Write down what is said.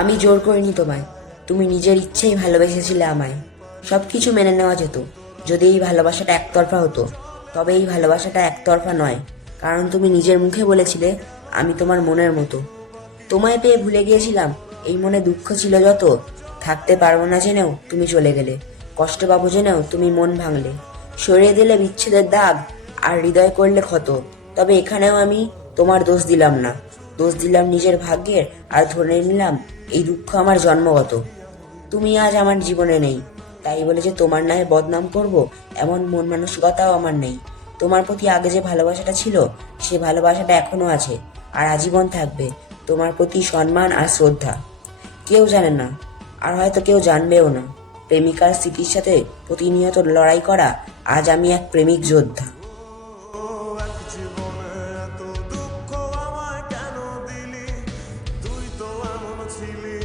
আমি জোর করিনি তোমায়, তুমি নিজের ইচ্ছেই ভালোবেসেছিলে আমায়। সব কিছু মেনে নেওয়া যেত যদি এই ভালোবাসাটা একতরফা হতো। তবে এই ভালোবাসাটা একতরফা নয়, কারণ তুমি নিজের মুখে বলেছিলে আমি তোমার মনের মতো। তোমায় পেয়ে ভুলে গিয়েছিলাম এই মনে দুঃখ ছিল যত। থাকতে পারবো না জেনেও তুমি চলে গেলে, কষ্ট পাবো জেনেও তুমি মন ভাঙলে, সরিয়ে দিলে বিচ্ছেদের দাগ আর হৃদয় করলে ক্ষত। তবে এখানেও আমি তোমার দোষ দিলাম না, দোষ দিলাম নিজের ভাগ্যের, আর ধরে নিলাম এই দুঃখ আমার জন্মগত। তুমি আজ আমার জীবনে নেই, তাই বলে যে তোমার নামে বদনাম করব এমন মন মানসিকতাও আমার নেই। তোমার প্রতি আগে যে ভালোবাসাটা ছিল সে ভালোবাসাটা এখনো আছে, আর আজীবন থাকবে তোমার প্রতি সম্মান আর শ্রদ্ধা। কেউ জানে না, আর হয়তো কেউ জানবেও না, প্রেমিকার স্মৃতির সাথে প্রতিনিয়ত লড়াই করা আজ আমি এক প্রেমিক যোদ্ধা। এক জীবনে এত দুঃখ আমায় কেন দিলি? তুই তো এমন ছিলি